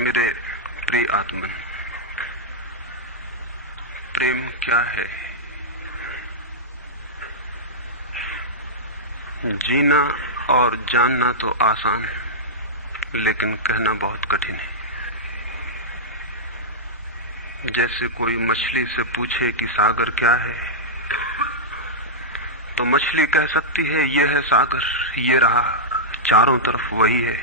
मेरे प्रिय आत्मन, प्रेम क्या है? जीना और जानना तो आसान है, लेकिन कहना बहुत कठिन है। जैसे कोई मछली से पूछे कि सागर क्या है, तो मछली कह सकती है ये है सागर, ये रहा, चारों तरफ वही है।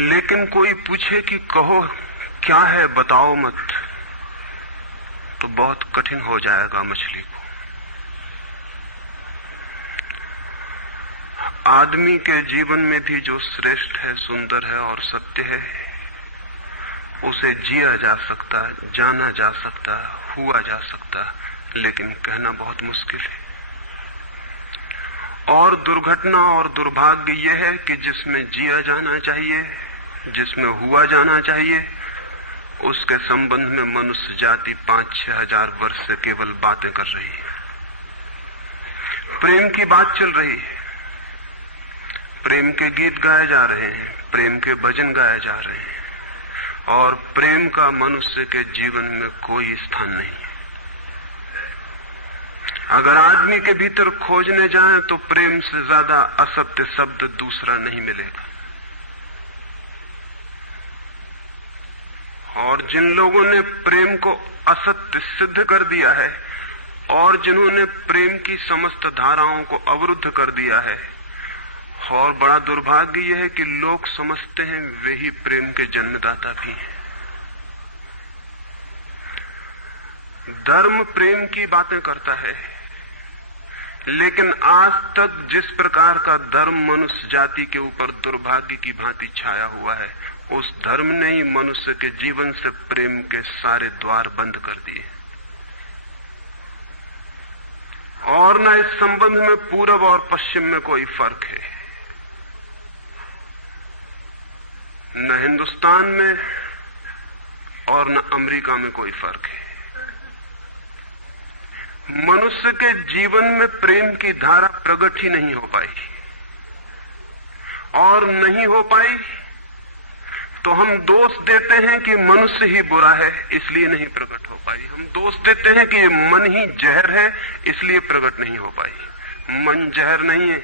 लेकिन कोई पूछे कि कहो क्या है, बताओ मत, तो बहुत कठिन हो जाएगा मछली को। आदमी के जीवन में भी जो श्रेष्ठ है, सुंदर है और सत्य है, उसे जिया जा सकता, जाना जा सकता, हुआ जा सकता, लेकिन कहना बहुत मुश्किल है। और दुर्घटना और दुर्भाग्य यह है कि जिसमें जिया जाना चाहिए, जिसमें हुआ जाना चाहिए, उसके संबंध में मनुष्य जाति 5-6 हजार वर्ष से केवल बातें कर रही है। प्रेम की बात चल रही है, प्रेम के गीत गाए जा रहे हैं, प्रेम के भजन गाए जा रहे हैं, और प्रेम का मनुष्य के जीवन में कोई स्थान नहीं है। अगर आदमी के भीतर खोजने जाएं तो प्रेम से ज्यादा असत्य शब्द दूसरा नहीं मिलेगा। और जिन लोगों ने प्रेम को असत्य सिद्ध कर दिया है और जिन्होंने प्रेम की समस्त धाराओं को अवरुद्ध कर दिया है, और बड़ा दुर्भाग्य यह है कि लोग समझते हैं वे ही प्रेम के जन्मदाता भी हैं। धर्म प्रेम की बातें करता है, लेकिन आज तक जिस प्रकार का धर्म मनुष्य जाति के ऊपर दुर्भाग्य की भांति छाया हुआ है, उस धर्म ने ही मनुष्य के जीवन से प्रेम के सारे द्वार बंद कर दिए। और न इस संबंध में पूरब और पश्चिम में कोई फर्क है, न हिंदुस्तान में और न अमेरिका में कोई फर्क है। मनुष्य के जीवन में प्रेम की धारा प्रकट ही नहीं हो पाई, और नहीं हो पाई तो हम दोष देते हैं कि मनुष्य ही बुरा है, इसलिए नहीं प्रकट हो पाई। हम दोष देते हैं कि ये मन ही जहर है, इसलिए प्रकट नहीं हो पाई। मन जहर नहीं है,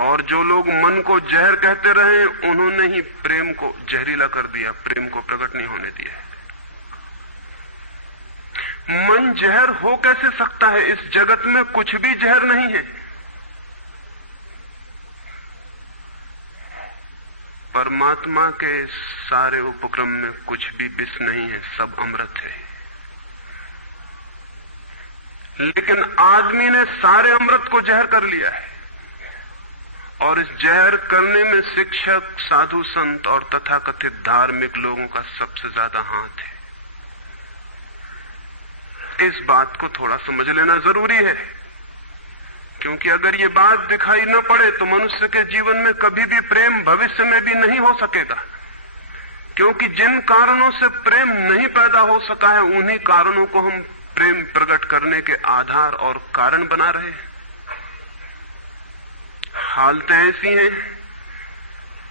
और जो लोग मन को जहर कहते रहे, उन्होंने ही प्रेम को जहरीला कर दिया, प्रेम को प्रकट नहीं होने दिया। मन जहर हो कैसे सकता है? इस जगत में कुछ भी जहर नहीं है। परमात्मा के सारे उपक्रम में कुछ भी विष नहीं है, सब अमृत है। लेकिन आदमी ने सारे अमृत को जहर कर लिया है, और इस जहर करने में शिक्षक, साधु संत और तथाकथित धार्मिक लोगों का सबसे ज्यादा हाथ है। इस बात को थोड़ा समझ लेना जरूरी है, क्योंकि अगर ये बात दिखाई न पड़े तो मनुष्य के जीवन में कभी भी प्रेम भविष्य में भी नहीं हो सकेगा। क्योंकि जिन कारणों से प्रेम नहीं पैदा हो सका है, उन्हीं कारणों को हम प्रेम प्रकट करने के आधार और कारण बना रहे हैं। हालतें ऐसी हैं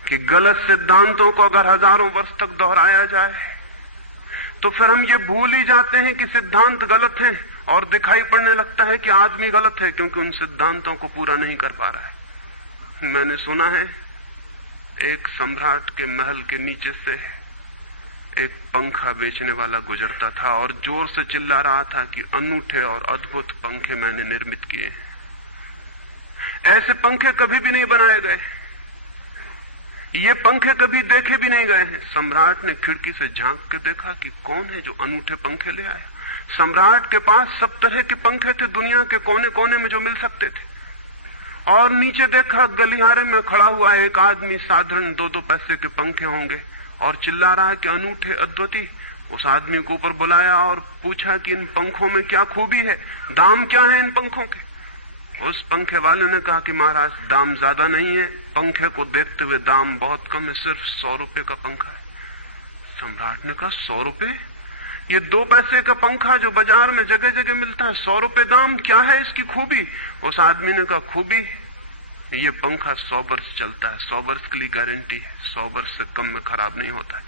कि गलत सिद्धांतों को अगर हजारों वर्ष तक दोहराया जाए तो फिर हम ये भूल ही जाते हैं कि सिद्धांत गलत हैं, और दिखाई पड़ने लगता है कि आदमी गलत है, क्योंकि उन सिद्धांतों को पूरा नहीं कर पा रहा है। मैंने सुना है एक सम्राट के महल के नीचे से एक पंखा बेचने वाला गुजरता था और जोर से चिल्ला रहा था कि अनूठे और अद्भुत पंखे मैंने निर्मित किए हैं। ऐसे पंखे कभी भी नहीं बनाए गए, ये पंखे कभी देखे भी नहीं गए हैं। सम्राट ने खिड़की से झांक के देखा कि कौन है जो अनूठे पंखे ले आया। सम्राट के पास सब तरह के पंखे थे, दुनिया के कोने कोने में जो मिल सकते थे। और नीचे देखा, गलियारे में खड़ा हुआ एक आदमी, साधारण 2-2 पैसे के पंखे होंगे, और चिल्ला रहा है कि अनूठे, अद्वितीय। उस आदमी को ऊपर बुलाया और पूछा कि इन पंखों में क्या खूबी है, दाम क्या है इन पंखों के? उस पंखे वाले ने कहा कि महाराज, दाम ज्यादा नहीं है, पंखे को देखते हुए दाम बहुत कम है, सिर्फ 100 रुपए का पंखा है। सम्राट ने कहा 100 रुपए? ये 2 पैसे का पंखा जो बाजार में जगह जगह मिलता है, 100 रुपए दाम, क्या है इसकी खूबी? उस आदमी ने कहा खूबी ये पंखा 100 वर्ष चलता है, 100 वर्ष के लिए गारंटी है, 100 वर्ष से कम में खराब नहीं होता है।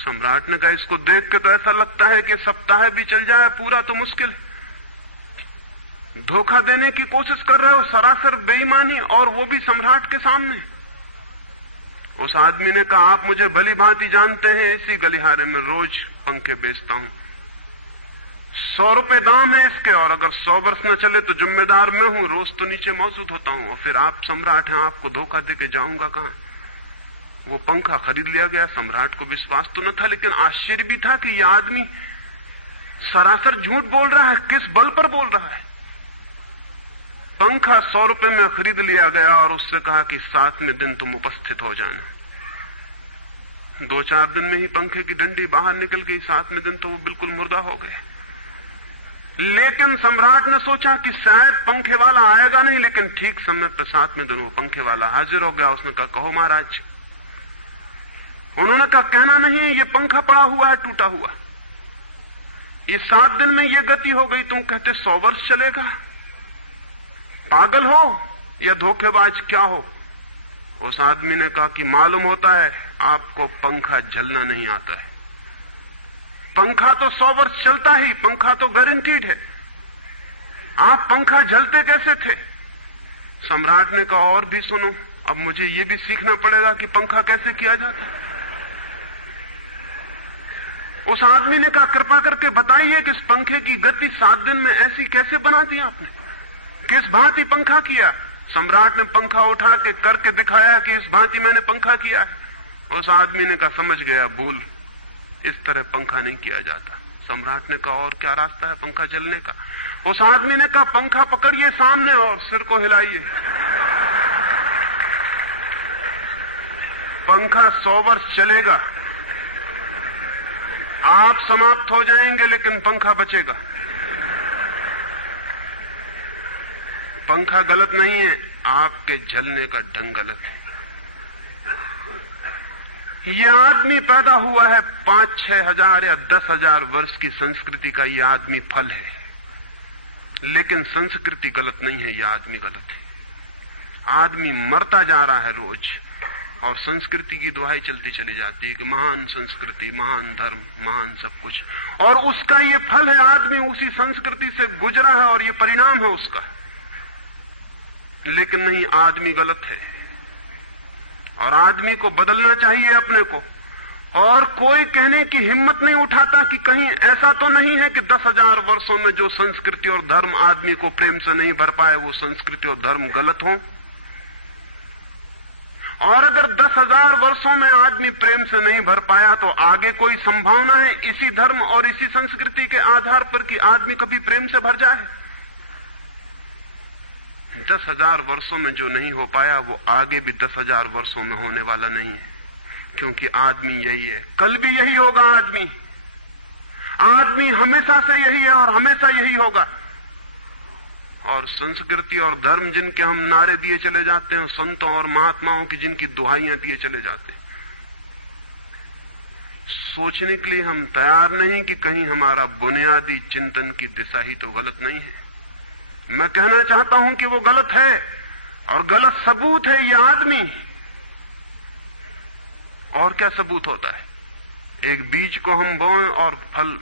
सम्राट ने कहा इसको देख के तो ऐसा लगता है कि सप्ताह भी चल जाए, पूरा तो मुश्किल है। धोखा देने की कोशिश कर रहे हो, सरासर बेईमानी, और वो भी सम्राट के सामने। उस आदमी ने कहा आप मुझे भली भांति जानते हैं, इसी गलिहारे में रोज पंखे बेचता हूं, 100 रुपए दाम है इसके, और अगर 100 वर्ष न चले तो जिम्मेदार मैं हूं, रोज तो नीचे मौजूद होता हूं, और फिर आप सम्राट हैं, आपको धोखा देके जाऊंगा कहां। वो पंखा खरीद लिया गया। सम्राट को विश्वास तो न था, लेकिन आश्चर्य भी था कि यह आदमी सरासर झूठ बोल रहा है, किस बल पर बोल रहा है। पंखा 100 रुपए में खरीद लिया गया और उससे कहा कि 7वें दिन तुम उपस्थित हो जाना। 2-4 दिन में ही पंखे की डंडी बाहर निकल गई, 7वें दिन तो वो बिल्कुल मुर्दा हो गए। लेकिन सम्राट ने सोचा कि शायद पंखे वाला आएगा नहीं, लेकिन ठीक समय पर 7वें दिन वो पंखे वाला हाजिर हो गया। उसने कहा कहो महाराज। उन्होंने कहा कहना नहीं है, ये पंखा पड़ा हुआ है टूटा हुआ, ये 7 दिन में ये गति हो गई, तुम कहते 100 वर्ष चलेगा। पागल हो या धोखेबाज क्या हो। उस आदमी ने कहा कि मालूम होता है आपको पंखा जलना नहीं आता है, पंखा तो 100 वर्ष चलता ही, पंखा तो गारंटीड है, आप पंखा जलते कैसे थे। सम्राट ने कहा और भी सुनो, अब मुझे ये भी सीखना पड़ेगा कि पंखा कैसे किया जाता है। उस आदमी ने कहा कृपा करके बताइए कि इस पंखे की गति 7 दिन में ऐसी कैसे बना दी आपने, किस भांति पंखा किया। सम्राट ने पंखा उठा के करके दिखाया कि इस भांति मैंने पंखा किया है। उस आदमी ने कहा समझ गया, भूल, इस तरह पंखा नहीं किया जाता। सम्राट ने कहा और क्या रास्ता है पंखा जलने का। उस आदमी ने कहा पंखा पकड़िए सामने और सिर को हिलाइए, पंखा 100 वर्ष चलेगा, आप समाप्त हो जाएंगे लेकिन पंखा बचेगा। पंखा गलत नहीं है, आपके जलने का ढंग गलत है। यह आदमी पैदा हुआ है 5-6 हजार या 10,000 वर्ष की संस्कृति का, यह आदमी फल है, लेकिन संस्कृति गलत नहीं है, यह आदमी गलत है। आदमी मरता जा रहा है रोज, और संस्कृति की दुहाई चलती चली जाती है कि महान संस्कृति, महान धर्म, महान सब कुछ, और उसका ये फल है, आदमी उसी संस्कृति से गुजरा है और ये परिणाम है उसका। लेकिन नहीं, आदमी गलत है और आदमी को बदलना चाहिए अपने को। और कोई कहने की हिम्मत नहीं उठाता कि कहीं ऐसा तो नहीं है कि 10,000 वर्षों में जो संस्कृति और धर्म आदमी को प्रेम से नहीं भर पाए, वो संस्कृति और धर्म गलत हो। और अगर 10,000 वर्षों में आदमी प्रेम से नहीं भर पाया, तो आगे कोई संभावना है इसी धर्म और इसी संस्कृति के आधार पर कि आदमी कभी प्रेम से भर जाए। 10,000 वर्षों में जो नहीं हो पाया, वो आगे भी 10,000 वर्षों में होने वाला नहीं है, क्योंकि आदमी यही है, कल भी यही होगा। आदमी हमेशा से यही है और हमेशा यही होगा। और संस्कृति और धर्म जिनके हम नारे दिए चले जाते हैं, संतों और महात्माओं की जिनकी दुहाइयां दिए चले जाते हैं, सोचने के लिए हम तैयार नहीं कि कहीं हमारा बुनियादी चिंतन की दिशा ही तो गलत नहीं है। मैं कहना चाहता हूं कि वो गलत है, और गलत सबूत है ये आदमी। और क्या सबूत होता है? एक बीज को हम बोएं और फल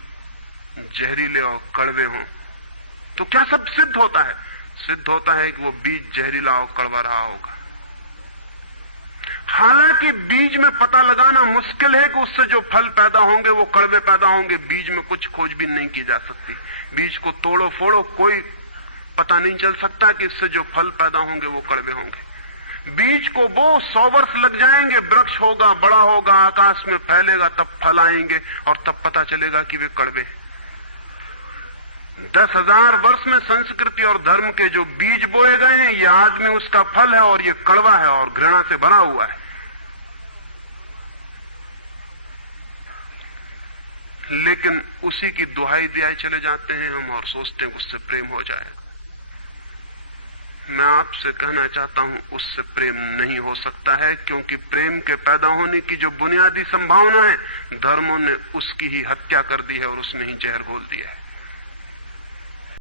जहरीले और कड़वे हों, तो क्या सब सिद्ध होता है? सिद्ध होता है कि वो बीज जहरीला और कड़वा रहा होगा। हालांकि बीज में पता लगाना मुश्किल है कि उससे जो फल पैदा होंगे वो कड़वे पैदा होंगे। बीज में कुछ खोजबीन नहीं की जा सकती। बीज को तोड़ो फोड़ो, कोई पता नहीं चल सकता कि इससे जो फल पैदा होंगे वो कड़वे होंगे। बीज को वो 100 वर्ष लग जाएंगे, वृक्ष होगा, बड़ा होगा, आकाश में फैलेगा, तब फल आएंगे और तब पता चलेगा कि वे कड़वे। 10,000 वर्ष में संस्कृति और धर्म के जो बीज बोए गए हैं, ये आदमी उसका फल है और ये कड़वा है और घृणा से भरा हुआ है। लेकिन उसी की दुहाई दिए चले जाते हैं हम और सोचते हैं उससे प्रेम हो जाएगा। मैं आपसे कहना चाहता हूं उससे प्रेम नहीं हो सकता है, क्योंकि प्रेम के पैदा होने की जो बुनियादी संभावना है, धर्मों ने उसकी ही हत्या कर दी है और उसमें ही जहर घोल दिया है।